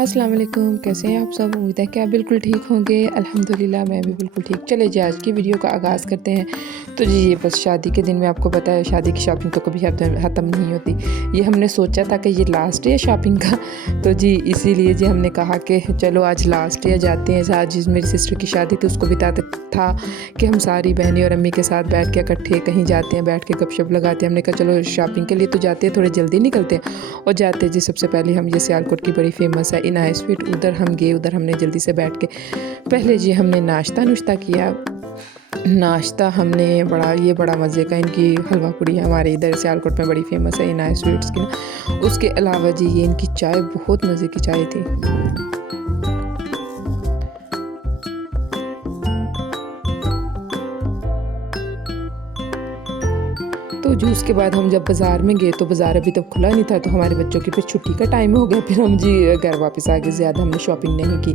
अस्सलाम वालेकुम, कैसे हैं आप सब। उम्मीद है कि आप बिल्कुल ठीक होंगे। अल्हम्दुलिल्लाह मैं भी बिल्कुल ठीक। चले जी आज की वीडियो का आगाज़ करते हैं। तो जी ये बस शादी के दिन में आपको पता है शादी की शॉपिंग तो कभी ख़त्म नहीं होती। ये हमने सोचा था कि ये लास्ट डे है शॉपिंग का, तो जी इसीलिए जी हमने कहा कि चलो आज लास्ट डे जाते हैं। आज जिस मेरी सिस्टर की शादी थी उसको भी था कि हम सारी बहनें और अम्मी के साथ बैठ के इकट्ठे कहीं जाते हैं, बैठ के गपशप लगाते हैं। हमने कहा चलो शॉपिंग के लिए तो जाते हैं, थोड़े जल्दी निकलते हैं। और जाते जी सबसे पहले हम ये सियालकोट की बड़ी फेमस है इनाया स्वीट, उधर हम गए। उधर हमने जल्दी से बैठ के पहले जी हमने नाश्ता किया। नाश्ता हमने बड़ा मज़े का, इनकी हलवा पूड़ी हमारे इधर सियालकोट में बड़ी फेमस है इनाया स्वीट्स की ना। उसके अलावा जी ये इनकी चाय बहुत मज़े की चाय थी। तो जी उसके बाद हम जब बाज़ार में गए तो बाज़ार अभी तक खुला नहीं था, तो हमारे बच्चों की फिर छुट्टी का टाइम हो गया। फिर हम जी घर वापस आ गए, ज़्यादा हमने शॉपिंग नहीं की।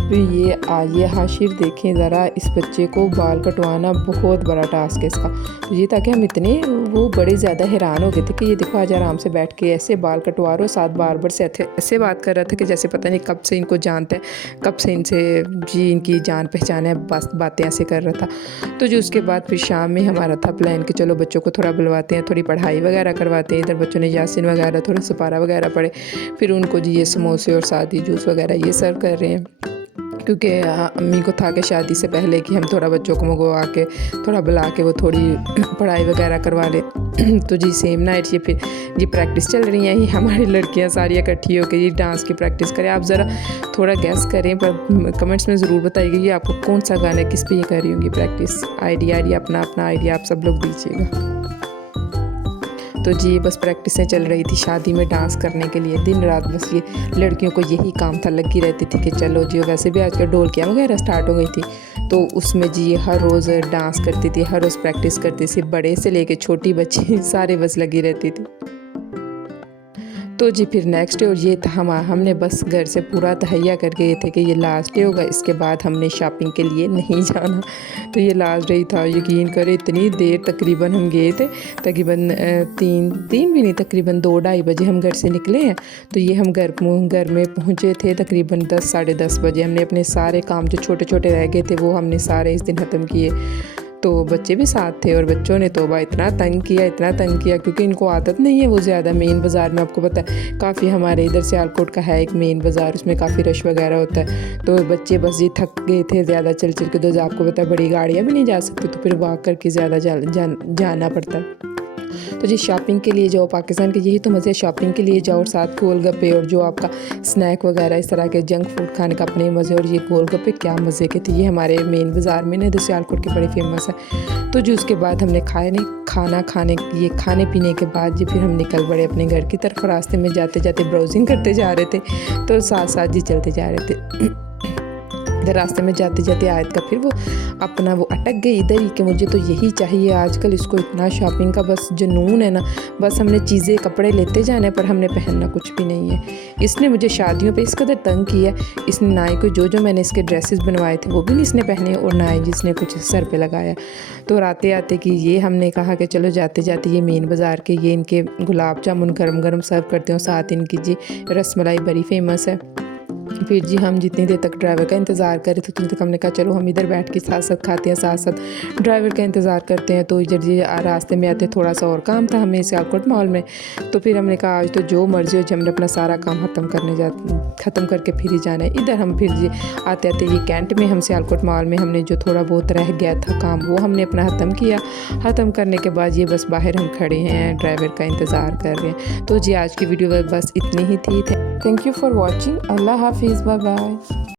तो ये आइए हाशिर देखें ज़रा, इस बच्चे को बाल कटवाना बहुत बड़ा टास्क है इसका। तो ये था कि हम इतने वो बड़े ज़्यादा हैरान हो गए थे कि ये देखो आज आराम से बैठ के ऐसे बाल कटवा रहे हो, साथ बार से ऐसे बात कर रहा था कि जैसे पता नहीं कब से इनको जानता है, कब से इनसे जी इनकी जान पहचान है, बस बातें ऐसे कर रहा था। तो जी उसके बाद फिर शाम में हमारा था प्लान कि चलो बच्चों को थोड़ा बुलवाते हैं, थोड़ी पढ़ाई वगैरह करवाते हैं। इधर बच्चों ने यासीन वगैरह थोड़ा सपारा वगैरह पढ़े। फिर उनको जी ये समोसे और साथ ही जूस वगैरह ये सर्व कर रहे हैं, क्योंकि अम्मी को था कि शादी से पहले कि हम थोड़ा बच्चों को मंगवा के थोड़ा बुला के वो थोड़ी पढ़ाई वगैरह करवा ले। तो जी सेम नाइट ये फिर ये प्रैक्टिस चल रही है। ये हमारी लड़कियां सारी इकट्ठी होकर ये डांस की प्रैक्टिस करें। आप ज़रा थोड़ा गैस करें, पर कमेंट्स में ज़रूर बताइएगा ये आपको कौन सा गाना किस पे ये कर रही होंगी प्रैक्टिस। आइडिया अपना आइडिया आप सब लोग दीजिएगा। तो जी बस प्रैक्टिसें चल रही थी शादी में डांस करने के लिए। दिन रात बस ये लड़कियों को यही काम था, लगी रहती थी कि चलो जी। वैसे भी आजकल ढोलकियाँ वगैरह स्टार्ट हो गई थी, तो उसमें जी ये हर रोज़ डांस करती थी, हर रोज़ प्रैक्टिस करती थी। बड़े से लेके छोटी बच्ची सारे बस लगी रहती थी। तो जी फिर नेक्स्ट डे, और ये था हमने बस घर से पूरा तहैया करके गए थे कि ये लास्ट डे होगा, इसके बाद हमने शॉपिंग के लिए नहीं जाना। तो ये लास्ट डे ही था। यकीन करें इतनी देर तकरीबन हम गए थे, तकरीबन तीन भी नहीं, तकरीबन 2-2:30 बजे हम घर से निकले हैं। तो ये हम घर में पहुँचे थे तकरीबन 10 साढ़े 10 बजे। हमने अपने सारे काम जो छोटे छोटे रह गए थे वो हमने सारे इस दिन ख़त्म किए। तो बच्चे भी साथ थे और बच्चों ने तो इतना तंग किया, क्योंकि इनको आदत नहीं है वो ज़्यादा मेन बाज़ार में। आपको पता है काफ़ी हमारे इधर सियालकोट का है एक मेन बाज़ार, उसमें काफ़ी रश वगैरह होता है। तो बच्चे बस जी थक गए थे ज़्यादा चल के। तो आपको पता है बड़ी गाड़ियाँ भी नहीं जा सकती, तो फिर वॉक करके ज़्यादा जाना पड़ता है। तो जी शॉपिंग के लिए जाओ, पाकिस्तान के यही तो मज़े, शॉपिंग के लिए जाओ और साथ गोलगप्पे और जो आपका स्नैक वगैरह इस तरह के जंक फूड खाने का अपने मज़े। और ये गोलगप्पे क्या मज़े के थे। ये हमारे मेन बाज़ार में ना सियालकोट के बड़े फेमस है। तो जी उसके बाद हमने खाने पीने के बाद जी फिर हम निकल पड़े अपने घर की तरफ। रास्ते में जाते जाते ब्राउजिंग करते जा रहे थे, तो साथ जी चलते जा रहे थे। रास्ते में जाते जाते आयत का फिर वो अटक गई इधर ही कि मुझे तो यही चाहिए। आजकल इसको इतना शॉपिंग का बस जुनून है ना, बस हमने चीज़ें कपड़े लेते जाने पर हमने पहनना कुछ भी नहीं है। इसने मुझे शादियों पे इस कदर तंग किया। इसने ना ही कोई जो मैंने इसके ड्रेसेस बनवाए थे वो भी नहीं इसने पहने, और ना ही जिसने कुछ सर पे लगाया। तो आते कि ये हमने कहा कि चलो जाते जाते ये मेन बाज़ार के ये इनके गुलाब जामुन गरम सर्व करते हो, साथ इनकी जी रसमलाई बड़ी फेमस है। फिर जी हम जितनी देर तक ड्राइवर का इंतज़ार कर रहे थे उतनी तक हमने कहा चलो हम इधर बैठ के साथ साथ खाते हैं, साथ साथ ड्राइवर का इंतज़ार करते हैं। तो इधर जी रास्ते में आते थोड़ा सा और काम था हमें सियालकोट मॉल में। तो फिर हमने कहा आज तो जो मर्जी हो, हमने अपना सारा काम ख़त्म करके फिर ही जाना है। इधर हम फिर जी आते ये कैंट में हम सियालकोट मॉल में हमने जो थोड़ा बहुत रह गया था काम वो हमने अपना ख़त्म किया। ख़त्म करने के बाद ये बस बाहर हम खड़े हैं, ड्राइवर का इंतज़ार कर रहे हैं। तो जी आज की वीडियो बस इतनी ही थी। Thank you for watching. अल्लाह हाफिज़, बाय बाय।